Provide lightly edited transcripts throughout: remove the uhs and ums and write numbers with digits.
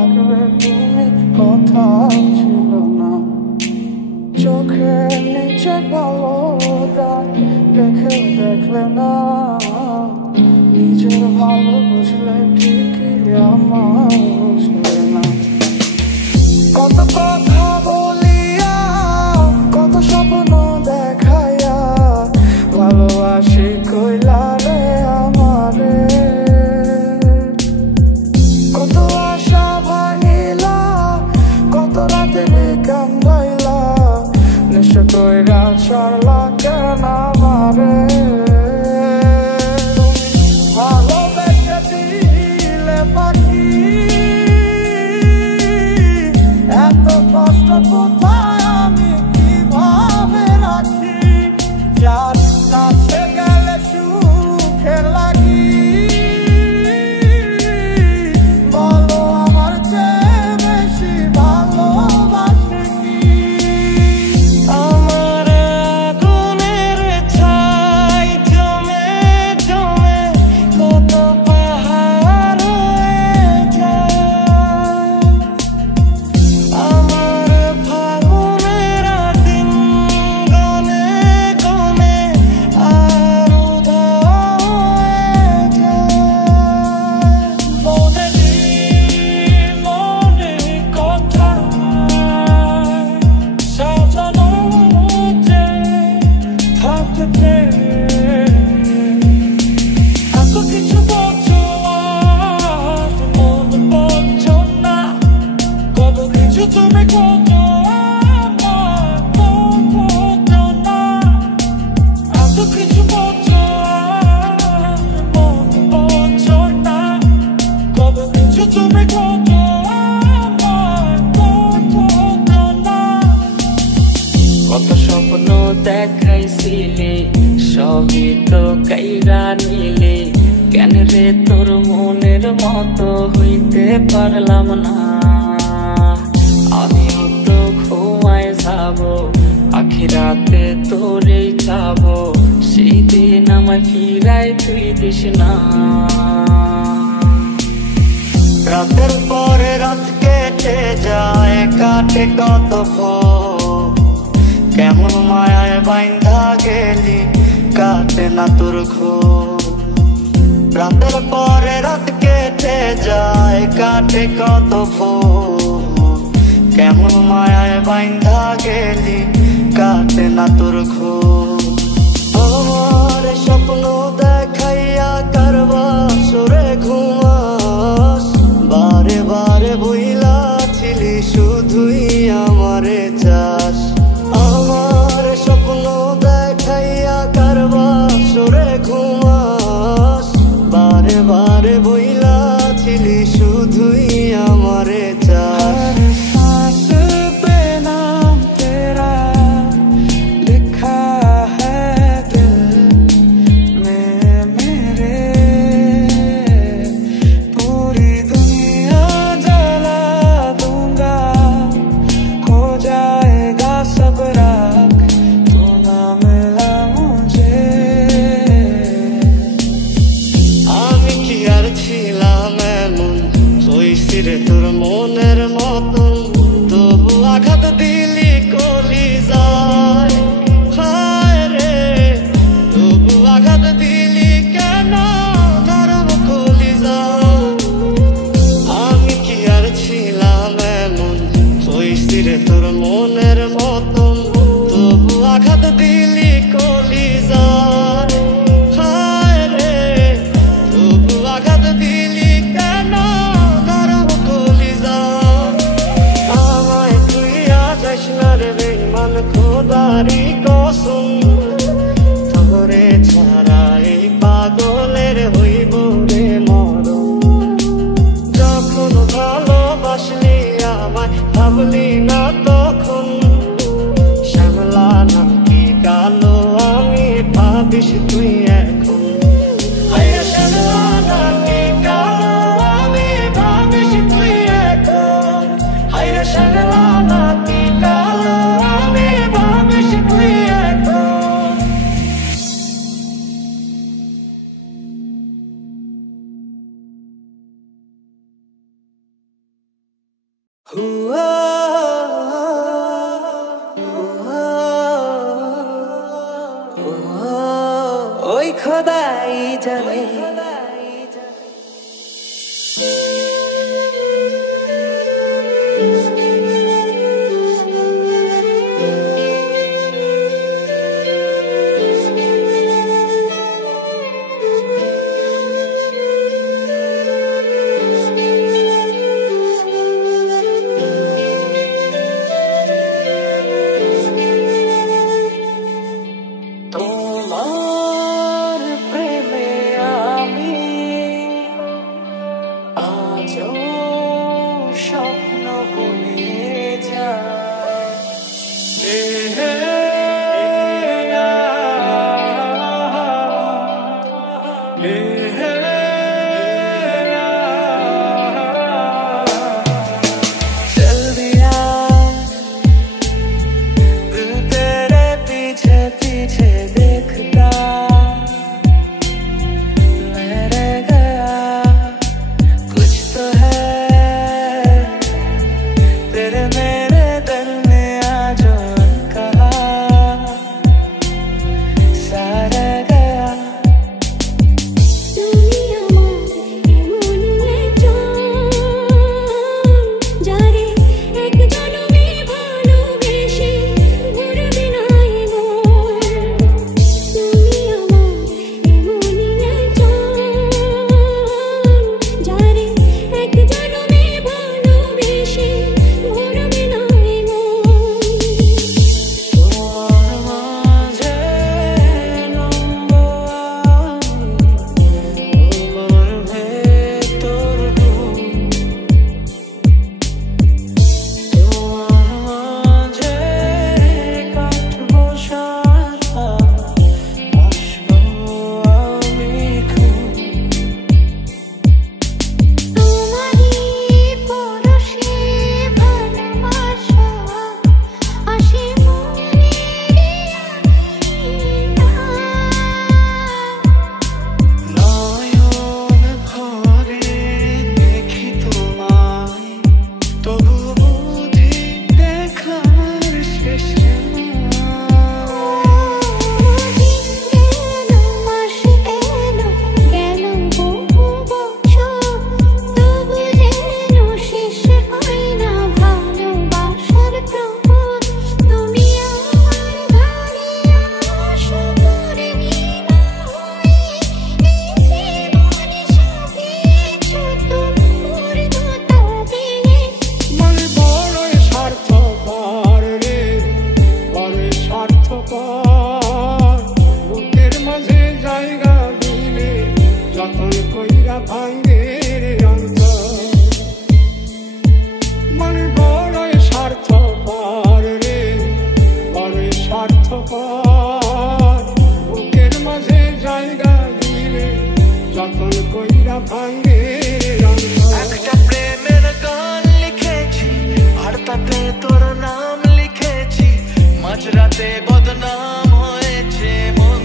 থাকবে তুমি কোথাও ছিল না। চোখের নিচে কালো দাগ রেখে দেখলে না, নিজের ভালো বুঝলে ঠিকই আমার বুঝলে না। কত কথা বলিয়া, কত স্বপ্ন দেখাইয়া, ভালোবাসি কইলা রে আমারে। কত আশা ভাঙিলা, কত রাতে কান্দাইলা, নেশা কইরা ছাড়লা কেন আমারে। ভালোবেসে দিলে পাখি, এত কষ্ট কোথায় আমি কিভাবে রাখি। যার কাছে গেলে সুখে লাগি, বলো আমার চেয়ে বেশি ভালোবাসে কি। আমার আগুনের ছাই জমে জমে কত পাহাড় হয়ে যায়। আমার ফাগুনের দিন গনে গনে আর উধাও হয়ে যায়। মনে দিন মনে কথা সাজানো যে থাকতে, এত কিছু বলছো আর মন বলছো না। কত কিছু তুমি করছো আমার মন বলছো না। এত কিছু বলছো আর মন বলছো না। কত কিছু তুমি করছো আমার মন বলছো না। কত স্বপ্ন দেখাইছিলে সবই তো কাইরা নিলে, কেন রে তোর মনের মতো হইতে পারলাম না। আমিও তো ঘুমায় যাবো, আখিরাতে তোরেই যাবো, সেই দিন আমায় ফিরাই তুই দিস না। রাতের পরে রাত কেটে যায়, কাটে কত ক্ষণ, কেমন মায়ায় বাইন্ধা গেলি কাটে না তোর ঘুম। রাতের পরে রাত কেটে যায়, কাটে কত ক্ষণ, কেমন মায়ায় বাইন্ধা গেলি কাটে না তোর ঘুম। আমার স্বপ্ন দেখাইয়া কারবা সরে ঘুমাস, বারে বারে বইলা ছিলি শুধুই আমারে চাস। আমার স্বপ্ন দেখাইয়া কারবা সরে ঘুমাস, বারে বারে বইলা ছিলি শুধুই আমারে চাস। सांस पे नाम तेरा लिखा है दिल में मेरे, पूरी दुनिया जला दूंगा, हो जाएगा सब राख, तू ना मिला मुझे। আমি কি আর ছিলাম এমন, সইছি রে তোর মনের মতন, তবু আঘাত দিলি কলিজায়। হায় রে, তবু আঘাত দিলি কেন নরম কলিজায়। আমি কি আর ছিলাম এমন, সইছি রে তোর মনের মতন, তবু আঘাত দিলি কলিজায়। হায় রে, তবু আঘাত দিলি কেন নরম কলিজায়। আমায় তুই আজাস না রে বেঈমান, খোদারি কসম, তোরে ছাড়া এই পাগলের হইব রে মরণ। যখন ভালোবাসলি আমায় ভাবলি না তখন, শ্যামলা নাম কি কালো আমি ভাবিস তুই এখন। হায়রে শ্যামলা নাম কি কালো আমি ভাবিস তুই এখন। হায়রে শ্যামলা নাম কি কালো আমি ভাবিস তুই এখন। ওই খোদাই জানে স্বপ্ন বনে चल दिया दिल तेरे पीछे पीछे देखता मैं रह गया कुछ तो है तेरे मेरे दरमिया जो कहा सारा गया বুকের মাঝে জায়গা দিলে যতন কইরা ভাঙে রে অন্তর মনে বড়ই স্বার্থপর রে বড়ই স্বার্থপর বুকের মাঝে জায়গা দিলে যতন কইরা ভাঙে রে অন্তর একটা প্রেমের গান লিখেছি আর তাতে তোর নাম লিখেছি মাঝরাতে বদনাম হয়েছে মন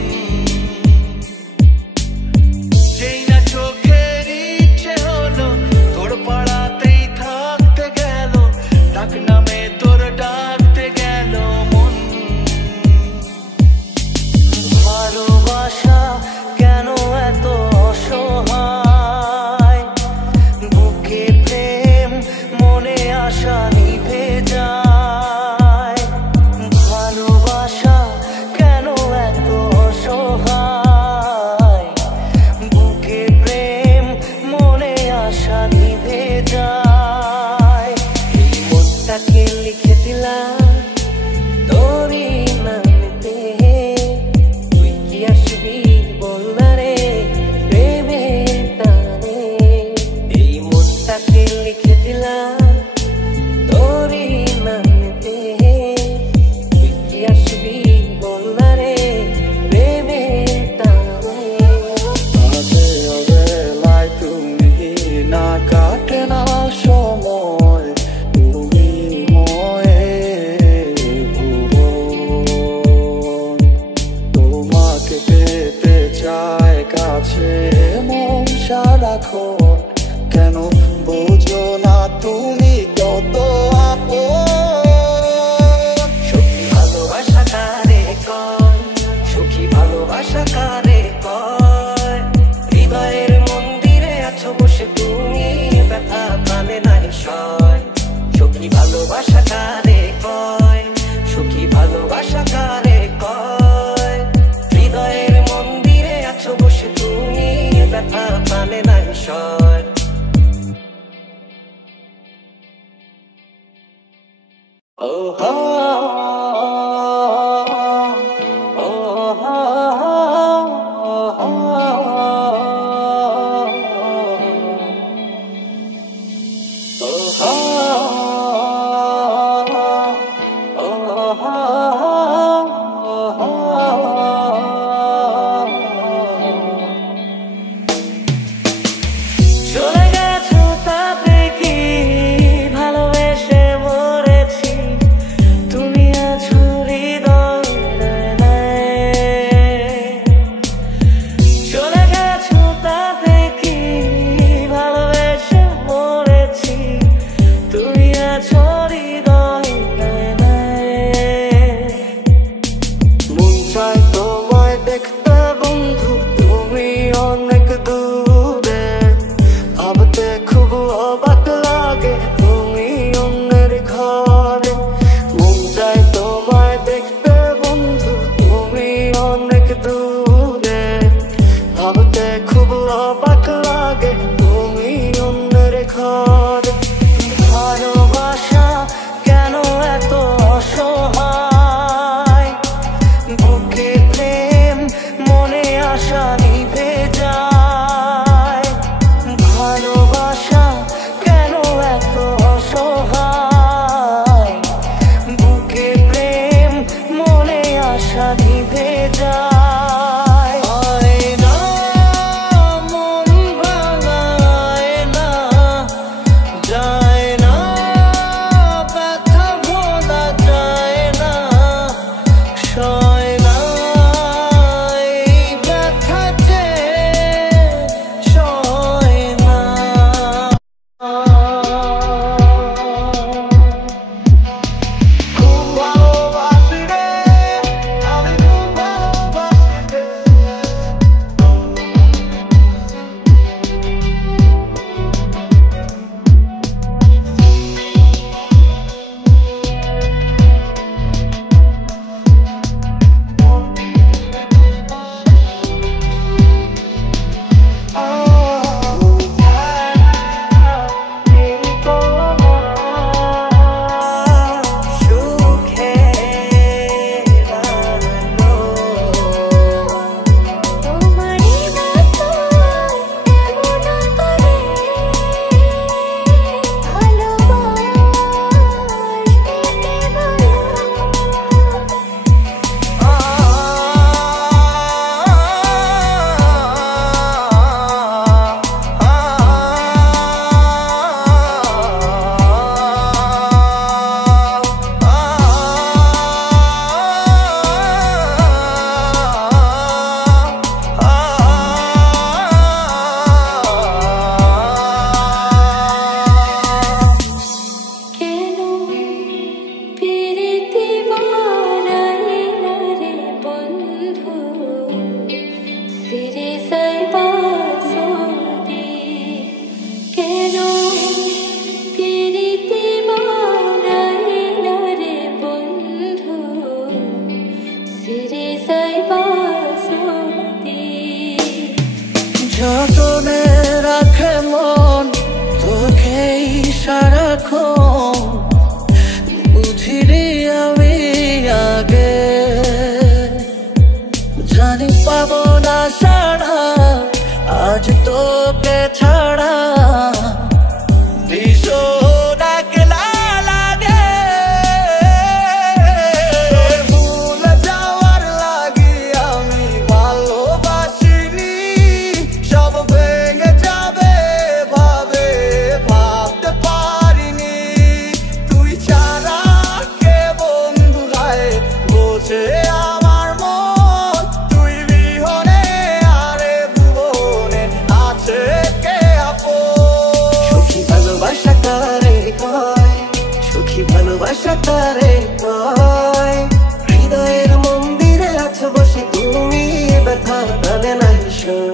যেই না চোখের ইচ্ছে হলো তোর পাড়াতেই থাকতে গেল ডাক নামে তোর ডাকতে গেল মন ভালোবাসা কেন এত অসহায় বুকে প্রেম মনে আশা নিভে যায় লিখে দিলাম তোরই নামেতে তুই কি আসবি বলনা রে প্রেমের টানে এই মনটাকে লিখে দিলাম তোরই নামেতে তুই কি আসবি বলনা রে প্রেমের টানে আজে অবেলায় তুমি না কাটে না সময় কাছে মন সারাক্ষণ কেন বোঝো না তুমি কত আপন। সুখী ভালোবাসা কারে কয়, সুখী ভালোবাসা কারে কয়, হৃদয়ের মন্দিরে আছো বসে তুমি, ব্যথা প্রাণে নাই সয়। সুখী ভালোবাসা কারে কয়, সুখী ভালোবাসা কারে কয়, হৃদয়ের মন্দিরে আছো বসে তুমি, ব্যথা প্রাণে নাই সয়। ও হো চলে গেছো তাতে কি, ভালোবেসে মরেছি, তুমি আছো হৃদয়ে। চলে গেছো তাতে কি, ভালোবেসে মরেছি, তুমি আছো হৃদয়ে। মন চায় তোমায় দেখতে বন্ধু, তুমি অনেক দূরে, ভাবতে খুব অবাক লাগে তুমি অন্যের ঘরে। মন চায় তোমায় দেখতে বন্ধু, তুমি অনেক দূরে, ভাবতে খুব অবাক লাগে তুমি অন্যের ঘরে। ভালোবাসা সখী ভালোবাসাটারে কয় হৃদয়ের মন্দিরে আছো বসে তুমি ব্যথা জানে না হিসন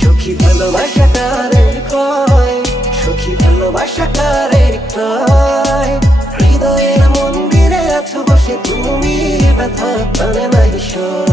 সখী ভালোবাসাটারে কয় সখী ভালোবাসাটারে কয় হৃদয়ের মন্দিরে আছো বসে তুমি ব্যথা জানে না হিসন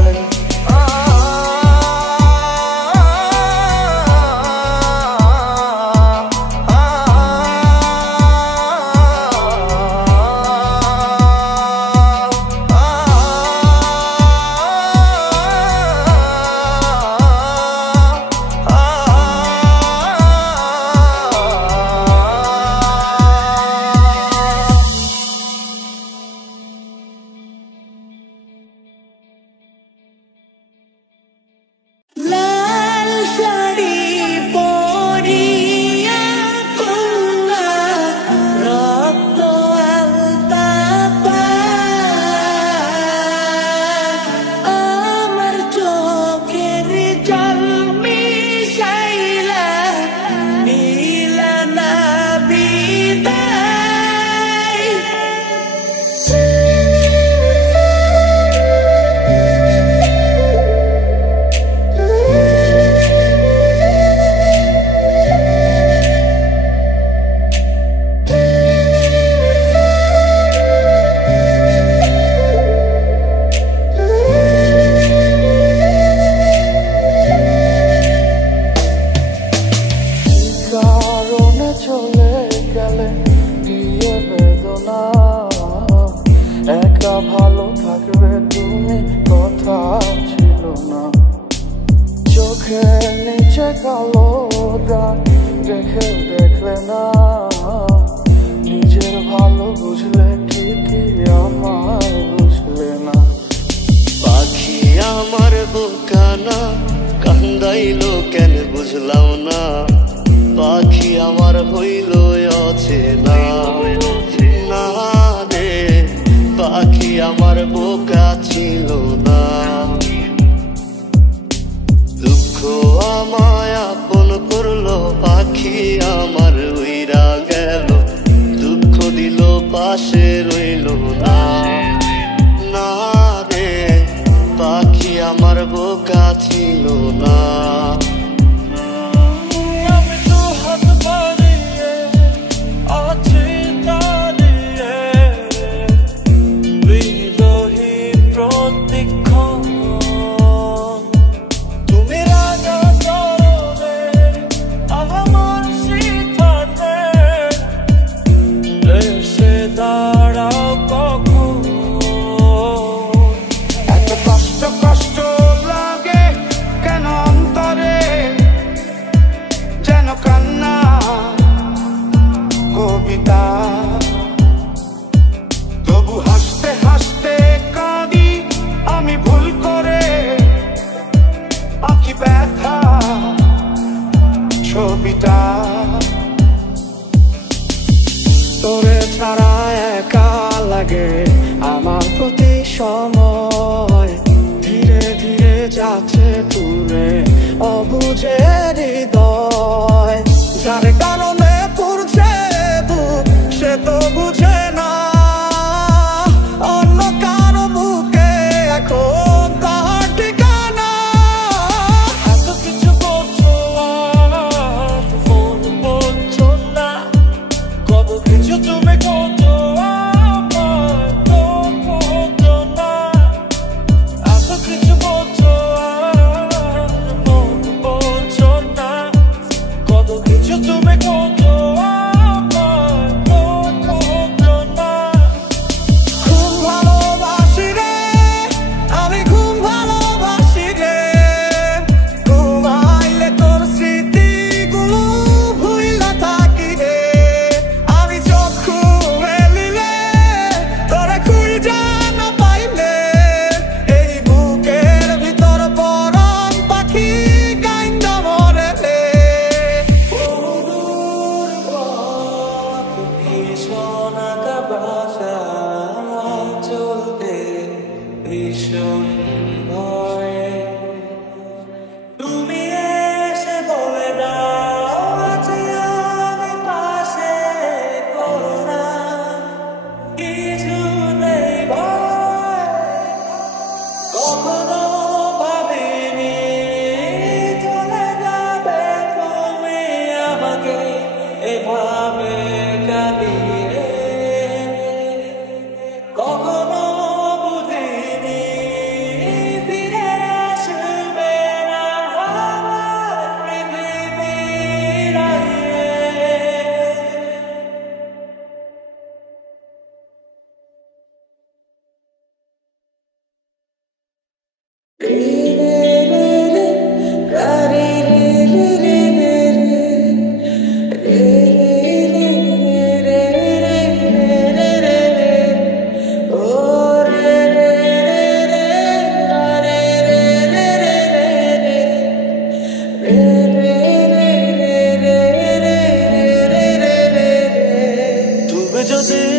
যদি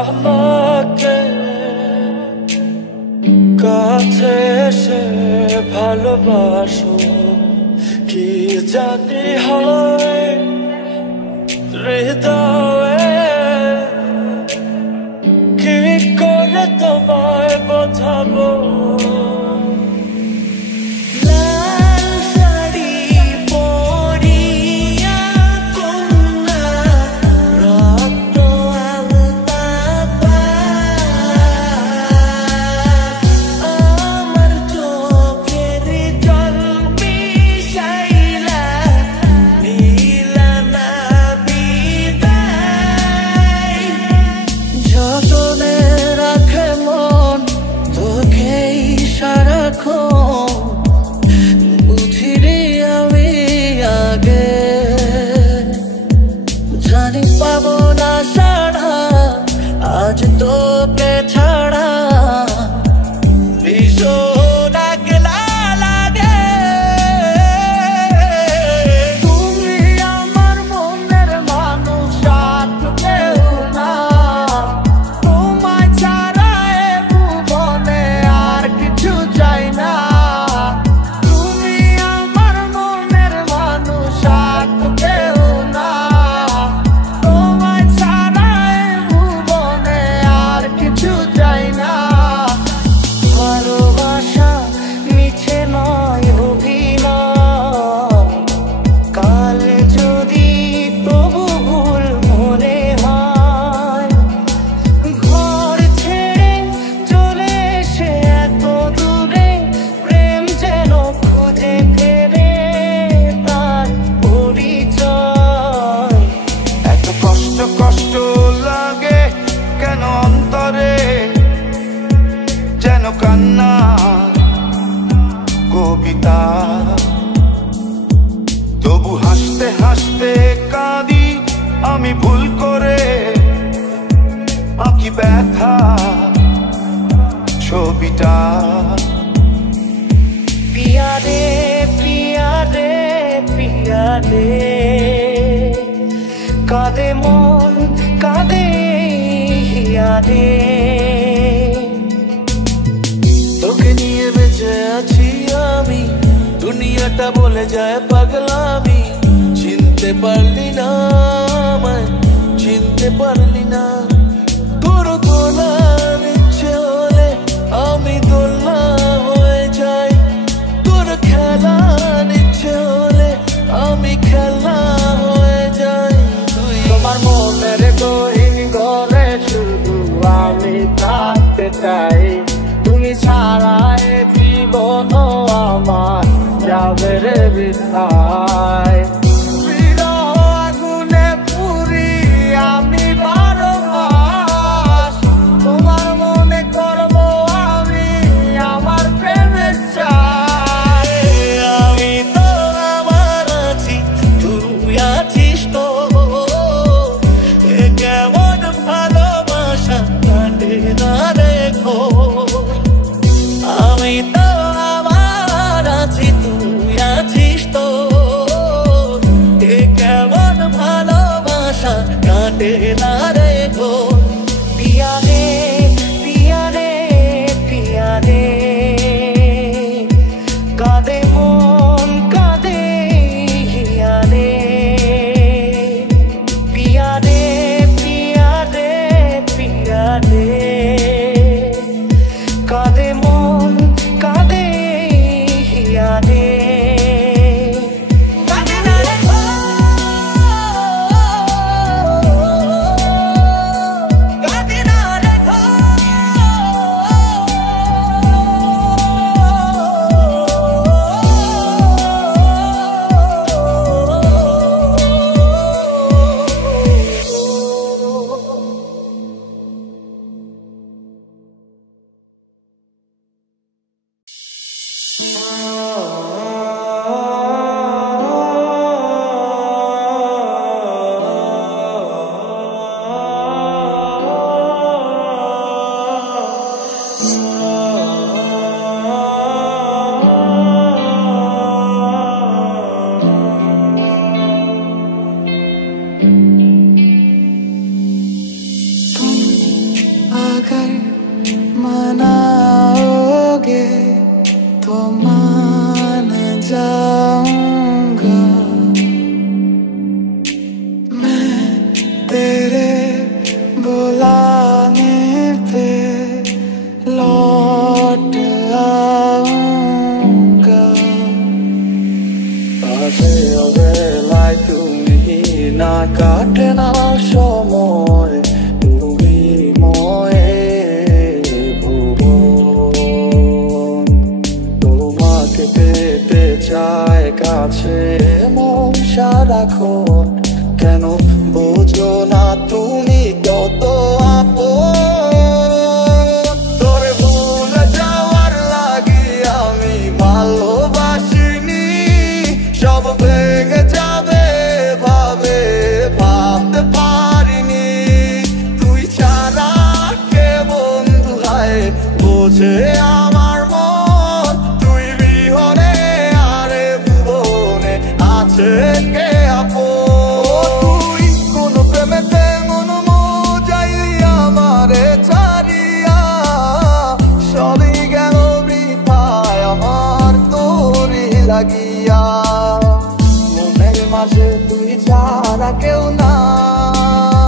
আমাকে কাছে এসে ভালোবাসো, কি জানি হয় হৃদয়ে, কি করে তোমায় বোঝাবো। বুঝিনি আমি আগে, জানি পাবো না সাড়া আজ তোকে ছাড়া, ভীষণ একলা লাগে। তুমি আমার মনের মানুষ, আর কেউ না, তোমায় ছাড়া এ ভুবনে আর কিছু চাই না। তুমি আমার মনের মানুষ, আর কেউ না, তোমায় ছাড়া এ ভুবনে আর কিছু চাই না। ভালোবাসা মিছে নয় অভিনয়, কাল যদি তবু ভুল মনে হয়, ঘর ছেড়ে চলে এসে এত দূরে, প্রেম যেন খুঁজে ফেরে তার পরিচয়। এত কষ্ট কষ্ট লাগে কেন অন্তরে, যেন কান্না কবিতা, তবু হাসতে হাসতে কাঁদি আমি ভুল করে, আঁকি ব্যথা ছবিটা। পিয়া রে পিয়া রে পিয়া রে, কাঁদে মন কাঁদে হিয়া রে, তোকে নিয়ে বেঁচে আছি আমি, দুনিয়াটা বলে যায় পাগলামি। চিনতে পারলি না আমায়, চিনতে পারলি না। তোর দোলার ইচ্ছে হলে আমি দোলনা হয়ে যাই, তোর খেলার ইচ্ছে হলে আমি খেলা হয়ে যাই। তোমার মনের গহীন ঘরে শুধু আমি থাকতে চাই, তুমি ছাড়া এ জীবন আমার যাবে রে বৃথায়। বিরহ আগুনে পুরি আমি 12 মাস, তোমার মনে করবো আমি আমার প্রেমের চাই। আমি তো আমার আছি, তুই আছিস তো, এ কেমন ভালোবাসা কাটে না রে গো। আমি তো আমার আছি, তুই আছিস তো, এ কেমন ভালোবাসা কাটে না রে গো। পিয়া রে পিয়া রে পিয়া রে, কাঁদে মন কাঁদে হিয়া রে, পিয়া রে পিয়া রে পিয়া রে, কাঁদে মন কাঁদে হিয়া রে। কাঁদে না রে কাটে না সময় তুমি ময়ে ভুবন তোমাকে পেতে চায় কাছে মন সারাক্ষণ কেন বোঝো না তুমি কত আপন তোরে ভুলে যাওয়ার লাগি আমি ভালোবাসিনি সব ভেঙে যাবে ভাবে ভাবতে পারিনি তুই ছাড়া কে বন্ধু হায় বোঝে আমার মন তুই বিহনে আরে ভুবনে আছে কে আপন তুই কোন প্রেমেতে মন মজাইলি আমারে ছাড়িয়া সবই গেল বৃথায় আমার তোরে লাগিয়া মনের মাঝে তুই ছাড়া কেউ নাই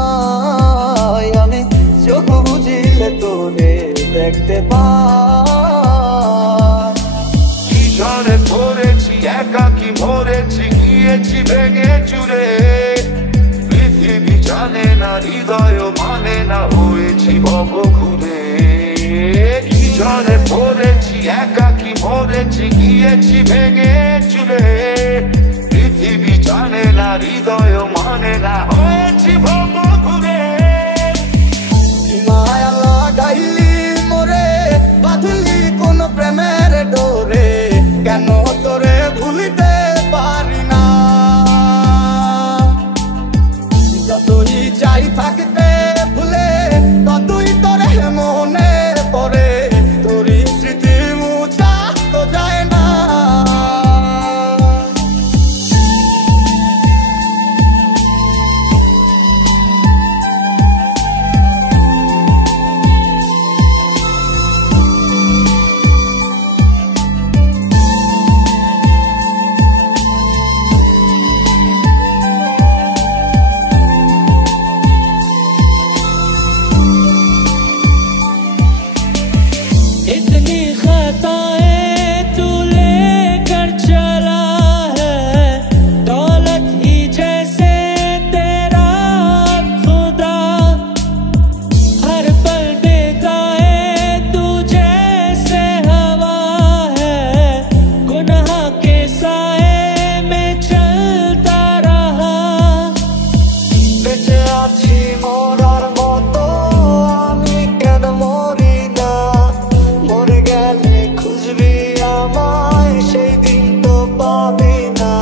আমি চোখ বুঝিলে তোরে দেখতে পাই কি ঝড়ে পড়েছি একাকি মরেছি গিয়েছি ভেঙে চুরে পৃথিবী জানে না হৃদয় মানে না হয়েছি ভব ঘুরে কি ঝড়ে পড়েছি একাকি মরেছি গিয়েছি ভেঙে চুরে পৃথিবী জানে না হৃদয় মানে না হয়েছি ভব ঘুরে মায়া লাগাইলি মোরে বাঁধলি কোন প্রেমের ডোরে কেন তোরে ভুলিতে পারি না যতই চাই থাকতে ভুলে ততই তোরে মনে পড়ে তোরই স্মৃতি মুছা তো যায় না इतनी खताएं तू लेकर चला है दौलत ही जैसे तेरा खुदा हर पल बेगाए तू जैसे हवा है गुनाह के साए में चलता रहा বেঁচে আছি মরার মতো আমি কেন মরি না মরে গেলে খুঁজবি আমায় সেই দিন তো পাবি না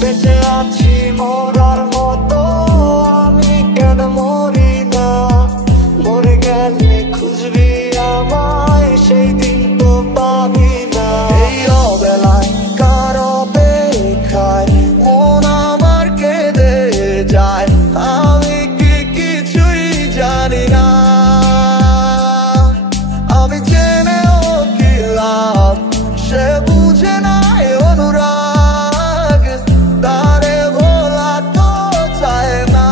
বেঁচে আছি মরার মতো আমি কেন মরি না মরে গেলে খুঁজবি আমায় সেই দিন তো পাবি না এই অবেলায় কারো অপেক্ষায় মন আমার কেঁদে যায় আমি কি কিছুই জানি না আমি জেনেও কি লাভ সে বুঝে নাই অনুরাগ তারে ভোলা তো চায় না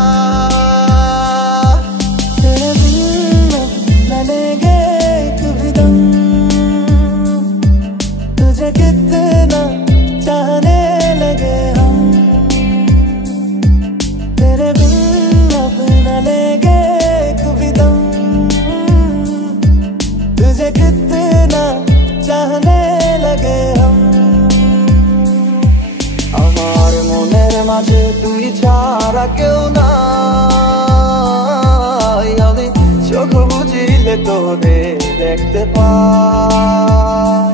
तेरे बिन न लेंगे कभी दम तुझे कितना चाहने लगे हम तेरे बिन अब न लेंगे कभी दम तुझे कितना चाहने लगे हम আমার মনের মাঝে তুই ছাড়া কেউ নাই আমি চোখ বুঝিলে তোরে দেখতে পাই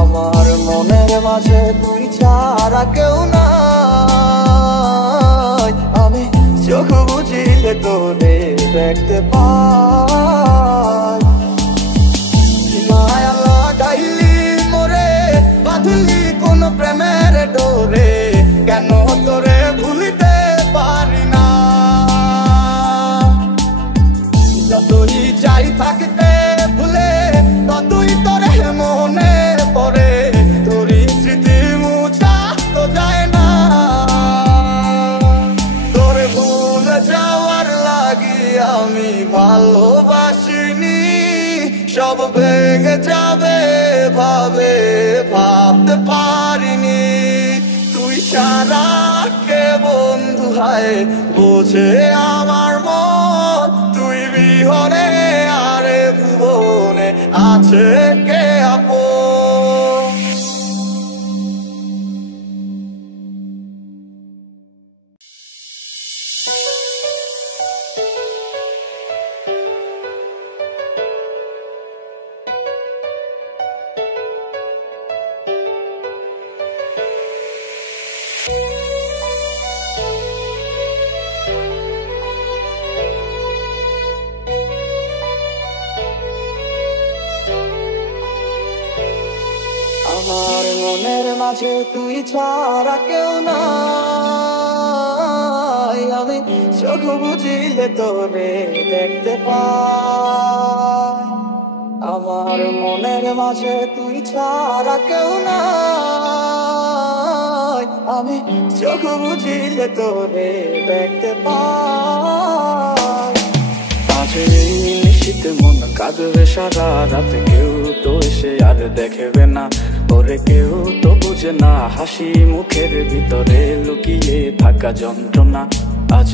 আমার মনের মাঝে তুই ছাড়া কেউ নাই আমি চোখ বুঝিলে তোরে দেখতে পাই মায়া লাগাইলি মোরে বাঁধলি কোন প্রেমের ডোরে কেন তোরে ভুলিতে পারি না যতই চাই থাকতে ভুলে ততই তোরে মনে পড়ে তোরই স্মৃতি মুছা তো যায় না তোরে ভুলে যাওয়ার লাগি আমি ভালোবাসিনি সব ভেঙে যাবে ভাবে ভাবতে পারিনি তুই ছাড়া কে বন্ধু হায় বোঝে আমার মন তুই বিহনে আরে ভুবনে আছে কে আপন আমার মনের মাঝে তুই ছাড়া কেউ নাই আমি চোখ বুঝিলে তোরে দেখতে পাই আমার মনের মাঝে তুই ছাড়া কেউ নাই আমি চোখ বুঝিলে তোরে দেখতে পাই শীতে মন কাঁদবে সারা রাত কেউ তো এসে আর দেখবে না ওরে কেউ তো বুঝে না হাসি মুখের ভিতরে লুকিয়ে থাকা যন্ত্রণা আজ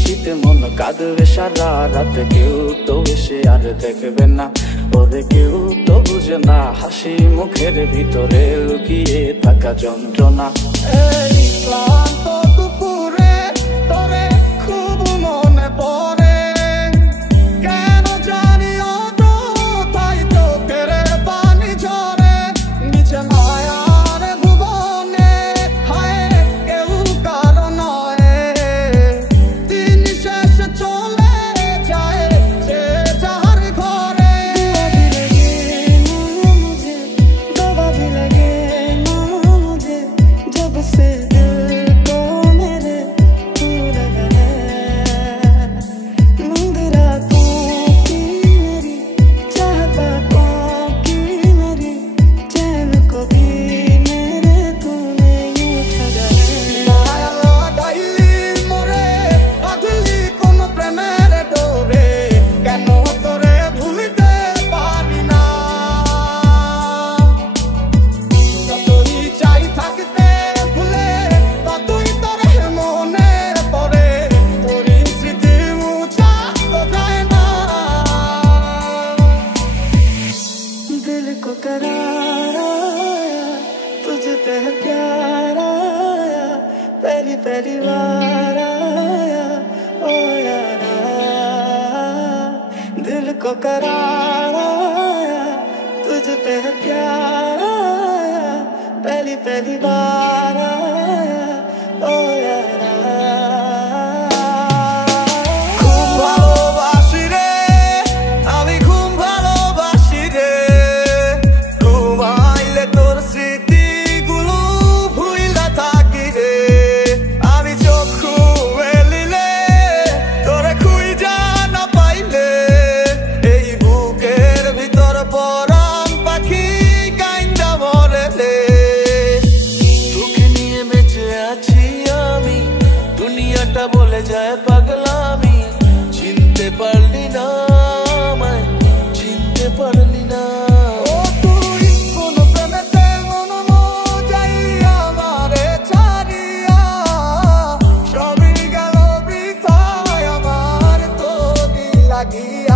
শীতে মন কাঁদবে সারা রাত কেউ তো এসে আর দেখবে না ওরে কেউ তো বুঝে না হাসি মুখের ভিতরে লুকিয়ে থাকা যন্ত্রণা এই ক্লান্ত দুপুরে তোরে খুব মনে পড়ে पहली बार आया ओ यारा दिल को करार आया तुझ पे प्यार आया पहली बार आया ओ यारा বলে যায় পাগলামি চিনতে পারলি না আমায় চিনতে পারলি না ও তুই কোন প্রেমেতে মন মজাইয়া আমারে ছাড়িয়া সবই গেল বৃথায় আমার তোরি লাগিয়া